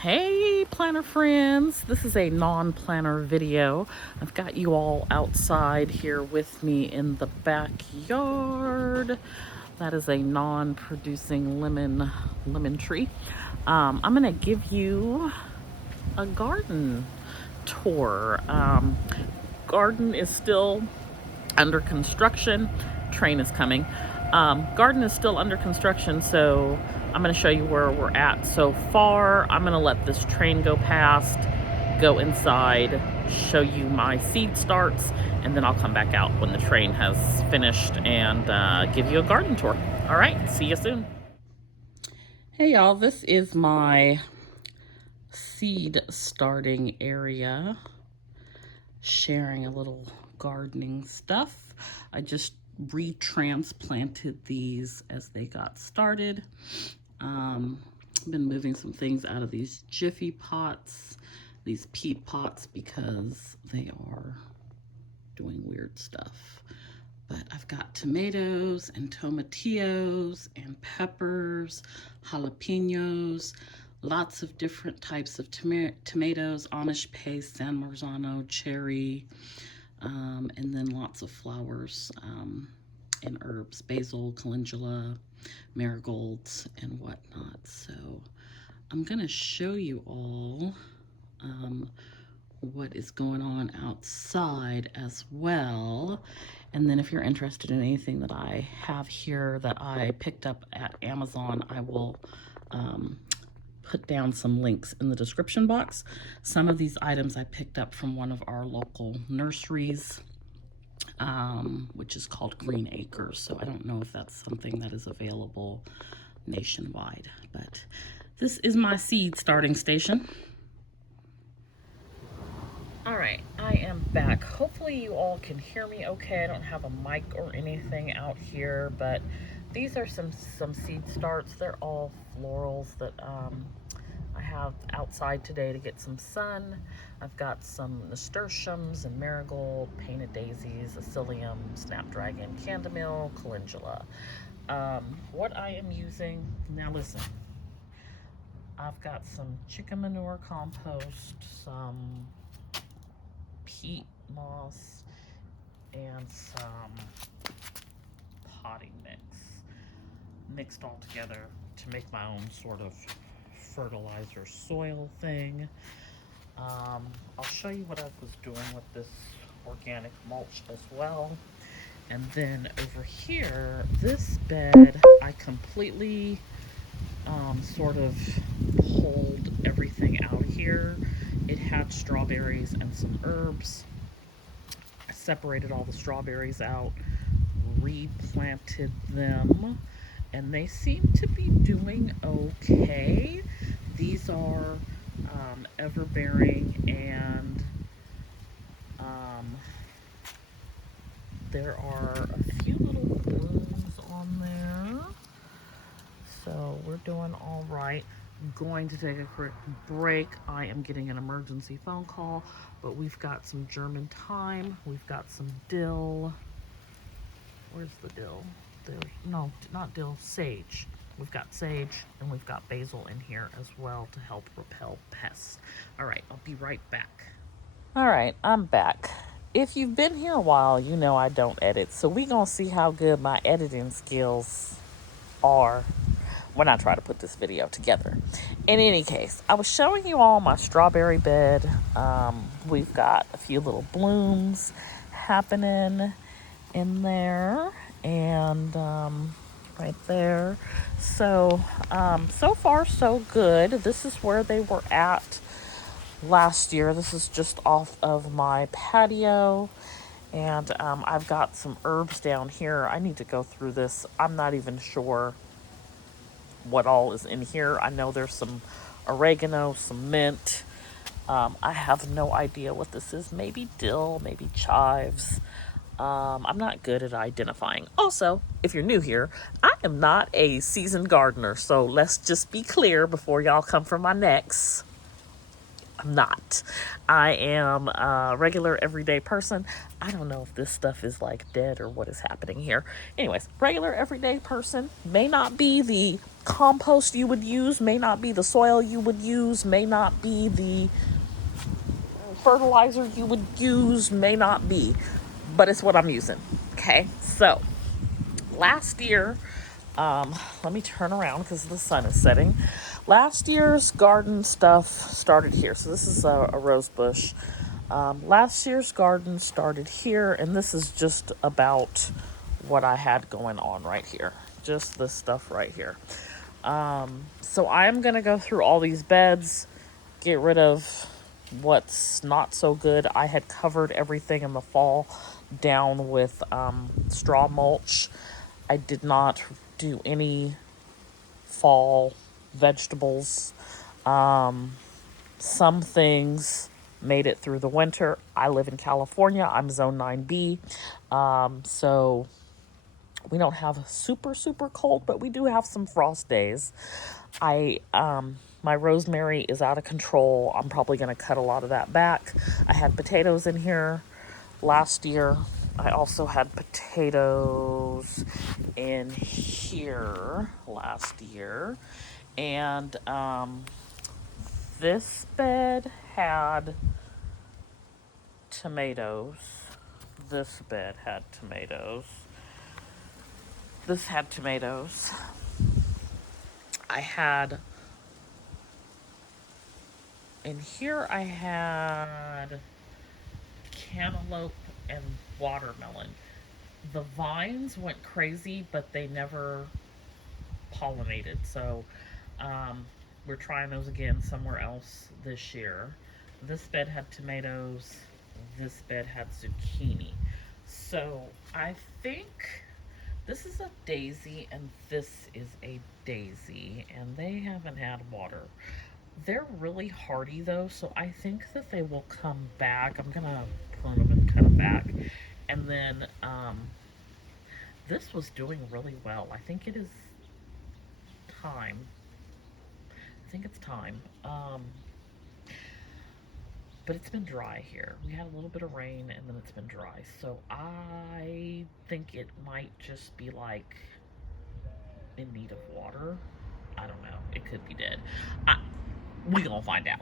Hey planner friends, this is a non-planner video. I've got you all outside here with me in the backyard. That is a non-producing lemon tree. I'm gonna give you a garden tour. Garden is still under construction. Train is coming. Garden is still under construction, so I'm going to show you where we're at so far. I'm going to let this train go past, go inside, show you my seed starts, and then I'll come back out when the train has finished and give you a garden tour. All right, see you soon. Hey y'all, this is my seed starting area. Sharing a little gardening stuff. I just retransplanted these as they got started. I've been moving some things out of these Jiffy pots, these peat pots, because they are doing weird stuff. But I've got tomatoes and tomatillos and peppers, jalapenos, lots of different types of tomatoes, Amish paste, San Marzano, cherry, and then lots of flowers and herbs, basil, calendula, marigolds, and whatnot. So I'm going to show you all what is going on outside as well. And then if you're interested in anything that I have here that I picked up at Amazon, I will put down some links in the description box. Some of these items I picked up from one of our local nurseries, which is called Green Acres. So I don't know if that's something that is available nationwide, but this is my seed starting station. All right, I am back. Hopefully you all can hear me okay. I don't have a mic or anything out here, but these are some seed starts. They're all florals that I have outside today to get some sun. I've got some nasturtiums and marigold, painted daisies, asilium, snapdragon, chamomile, calendula. What I am using, now listen, I've got some chicken manure compost, some peat moss, and some potting mix mixed all together to make my own sort of fertilizer soil thing. I'll show you what I was doing with this organic mulch as well. And then over here, this bed, I completely sort of pulled everything out here. It had strawberries and some herbs. I separated all the strawberries out, replanted them, and they seem to be doing okay. These are everbearing, and there are a few little blooms on there. So we're doing all right. I'm going to take a quick break. I am getting an emergency phone call, but we've got some German thyme. We've got some dill. Where's the dill? No, not dill, sage. We've got sage and we've got basil in here as well to help repel pests. All right, I'll be right back. All right, I'm back. If you've been here a while, you know I don't edit. So we gonna see how good my editing skills are when I try to put this video together. In any case, I was showing you all my strawberry bed. We've got a few little blooms happening in there, and right there. So so far so good. This is where they were at last year. This is just off of my patio, and I've got some herbs down here. I need to go through this. I'm not even sure what all is in here. I know there's some oregano, some mint. I have no idea what this is. Maybe dill, maybe chives. I'm not good at identifying. Also, if you're new here, I am not a seasoned gardener, so let's just be clear before y'all come for my necks. I'm not. I am a regular everyday person. I don't know if this stuff is like dead or what is happening here. Anyways, regular everyday person. May not be the compost you would use, may not be the soil you would use, may not be the fertilizer you would use, may not be, but it's what I'm using. Okay, so last year, let me turn around because the sun is setting. Last year's garden stuff started here. So this is a rose bush. Last year's garden started here, and this is just about what I had going on right here. Just this stuff right here. So I'm going to go through all these beds, get rid of what's not so good. I had covered everything in the fall down with straw mulch. I did not do any fall vegetables. Some things made it through the winter. I live in California. I'm zone 9B. So we don't have super, super cold, but we do have some frost days. My rosemary is out of control. I'm probably going to cut a lot of that back. I had potatoes in here last year. I also had potatoes in here last year. And this bed had tomatoes. This bed had tomatoes. This had tomatoes. I had, in here I had cantaloupe and watermelon. The vines went crazy, but they never pollinated. So we're trying those again somewhere else this year. This bed had tomatoes. This bed had zucchini. So I think this is a daisy and this is a daisy, and they haven't had water. They're really hardy though, so I think that they will come back. I'm gonna prune them and cut them back. And then this was doing really well. I think it is time. I think it's time. But it's been dry here. We had a little bit of rain and then it's been dry. So I think it might just be like in need of water. I don't know. It could be dead. We gonna find out.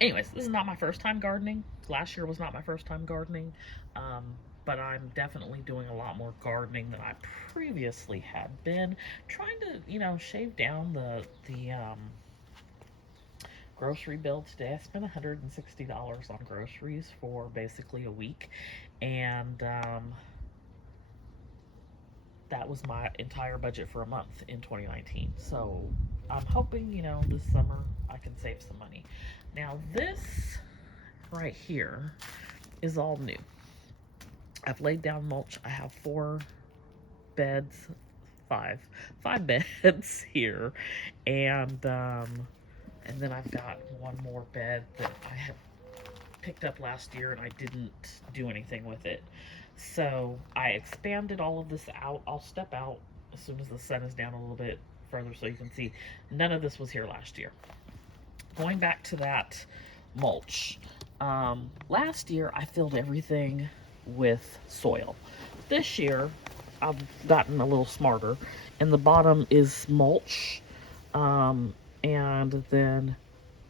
Anyways, this is not my first time gardening. Last year was not my first time gardening. Um, but I'm definitely doing a lot more gardening than I previously had been. Trying to, shave down the grocery bill today. I spent $160 on groceries for basically a week, and that was my entire budget for a month in 2019. So I'm hoping, this summer I can save some money. Now this right here is all new. I've laid down mulch. I have beds, five beds here, and then I've got one more bed that I had picked up last year and I didn't do anything with it. So I expanded all of this out. I'll step out as soon as the sun is down a little bit further so you can see. None of this was here last year. Going back to that mulch. Last year I filled everything with soil. This year I've gotten a little smarter, and the bottom is mulch, and then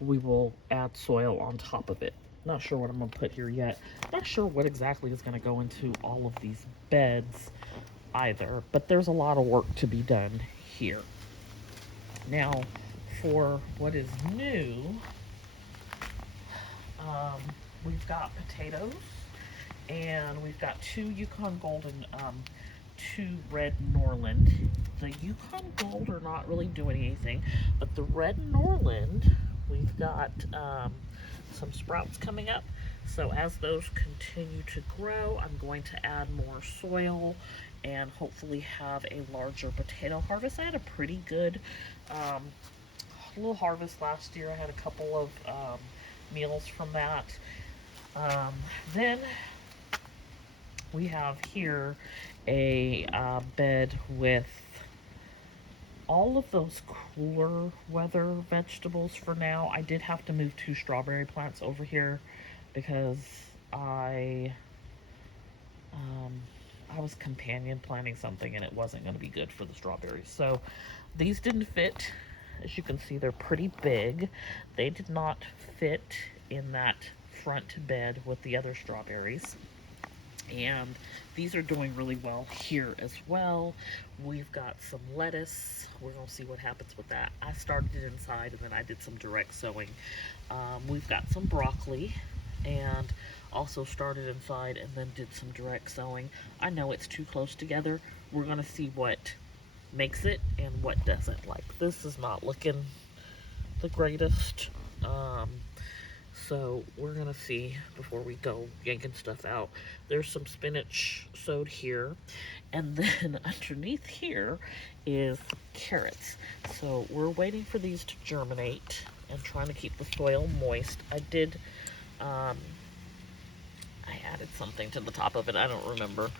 we will add soil on top of it. Not sure what I'm going to put here yet. Not sure what exactly is going to go into all of these beds either, but there's a lot of work to be done here. Now, for what is new, we've got potatoes, and we've got two Yukon Gold and two Red Norland. The Yukon Gold are not really doing anything, but the Red Norland, we've got some sprouts coming up. So as those continue to grow, I'm going to add more soil and hopefully have a larger potato harvest. I had a pretty good little harvest last year. I had a couple of meals from that. Then we have here a bed with all of those cooler weather vegetables for now. I did have to move 2 strawberry plants over here because I um, I was companion planting something and it wasn't going to be good for the strawberries. So these didn't fit. As you can see, they're pretty big. They did not fit in that front bed with the other strawberries. And these are doing really well here as well. We've got some lettuce. We're going to see what happens with that. I started it inside and then I did some direct sowing. We've got some broccoli and also started inside and then did some direct sowing. I know it's too close together. We're going to see what makes it and what doesn't. Like, this is not looking the greatest. So we're gonna see before we go yanking stuff out. There's some spinach sowed here, and then underneath here is carrots. So we're waiting for these to germinate and trying to keep the soil moist. I added something to the top of it, I don't remember.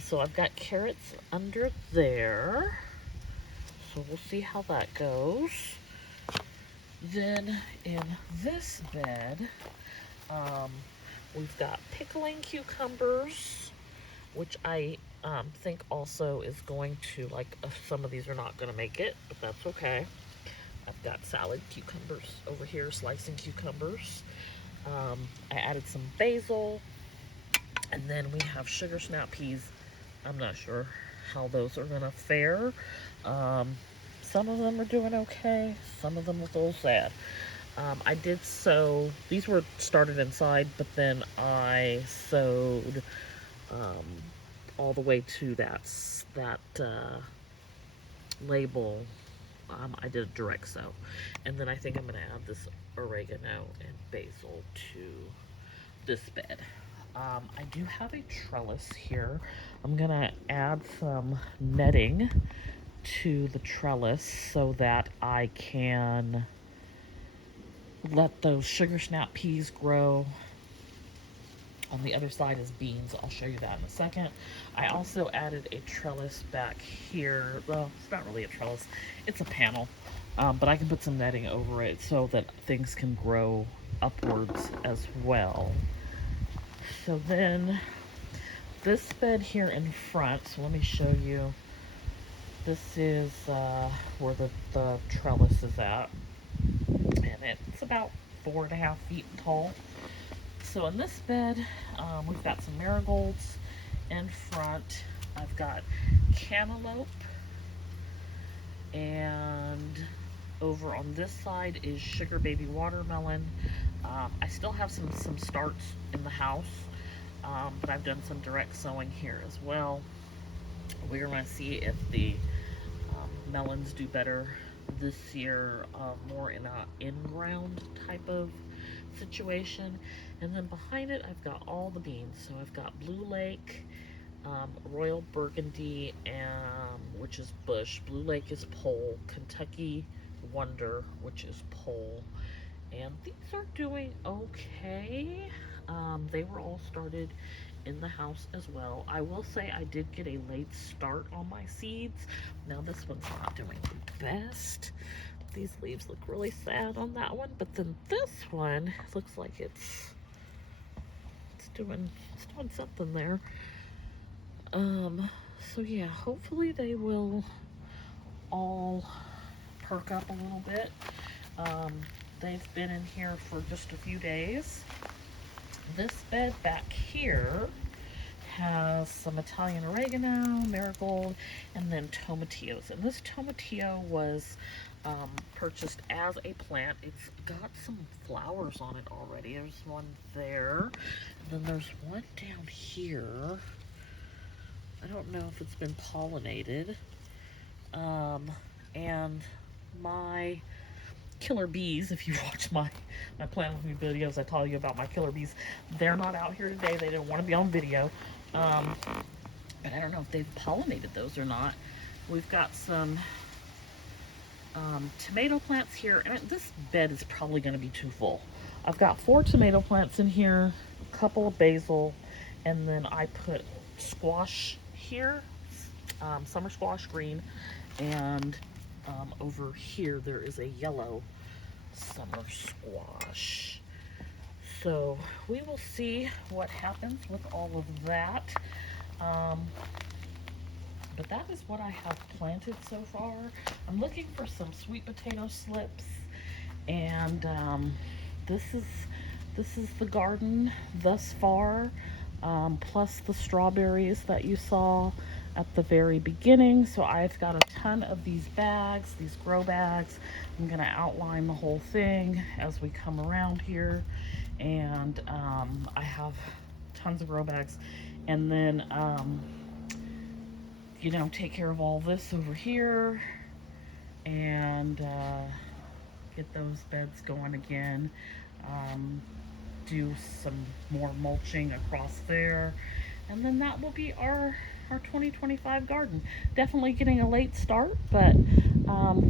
So I've got carrots under there. So we'll see how that goes. Then in this bed, we've got pickling cucumbers, which I think also is going to, like, some of these are not going to make it, but that's okay. I've got salad cucumbers over here, slicing cucumbers. I added some basil, and then we have sugar snap peas. I'm not sure how those are going to fare. Some of them are doing okay. Some of them look a little sad. I did sow, these were started inside, but then I sowed all the way to that label. I did a direct sow. And then I think I'm going to add this oregano and basil to this bed. I do have a trellis here. I'm going to add some netting to the trellis so that I can let those sugar snap peas grow. On the other side is beans. I'll show you that in a second. I also added a trellis back here. Well, it's not really a trellis. It's a panel. But I can put some netting over it so that things can grow upwards as well. So then this bed here in front, so let me show you. This is where the trellis is at, and it's about 4.5 feet tall. So in this bed, we've got some marigolds in front. I've got cantaloupe, and over on this side is sugar baby watermelon. I still have some starts in the house, but I've done some direct sowing here as well. We're going to see if the melons do better this year, more in a in-ground type of situation. And then behind it, I've got all the beans. So I've got Blue Lake, Royal Burgundy, which is Bush. Blue Lake is Pole. Kentucky Wonder, which is Pole. And these are doing okay. They were all started in the house as well. I will say I did get a late start on my seeds. Now this one's not doing the best. These leaves look really sad on that one, but then this one looks like it's doing something there. So yeah, hopefully they will all perk up a little bit. They've been in here for just a few days. This bed back here has some Italian oregano, marigold, and then tomatillos. And this tomatillo was purchased as a plant. It's got some flowers on it already. There's one there. And then there's one down here. I don't know if it's been pollinated. And my killer bees, if you watch my Plant With Me videos, I tell you about my killer bees. They're not out here today. They didn't want to be on video. But I don't know if they've pollinated those or not. We've got some tomato plants here, and this bed is probably going to be too full. I've got 4 tomato plants in here, a couple of basil, and then I put squash here, summer squash green, And over here there is a yellow summer squash. So we will see what happens with all of that. But that is what I have planted so far. I'm looking for some sweet potato slips, and this is the garden thus far, plus the strawberries that you saw at the very beginning. So I've got a ton of these bags, these grow bags. I'm gonna outline the whole thing as we come around here, and I have tons of grow bags, and then you know, take care of all this over here, and get those beds going again. Do some more mulching across there, and then that will be our 2025 garden. Definitely getting a late start, but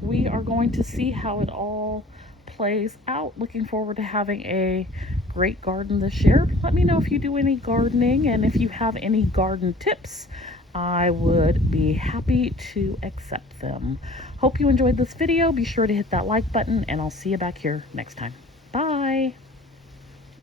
we are going to see how it all plays out. Looking forward to having a great garden this year. Let me know if you do any gardening, and if you have any garden tips, I would be happy to accept them. Hope you enjoyed this video. Be sure to hit that like button, and I'll see you back here next time. Bye.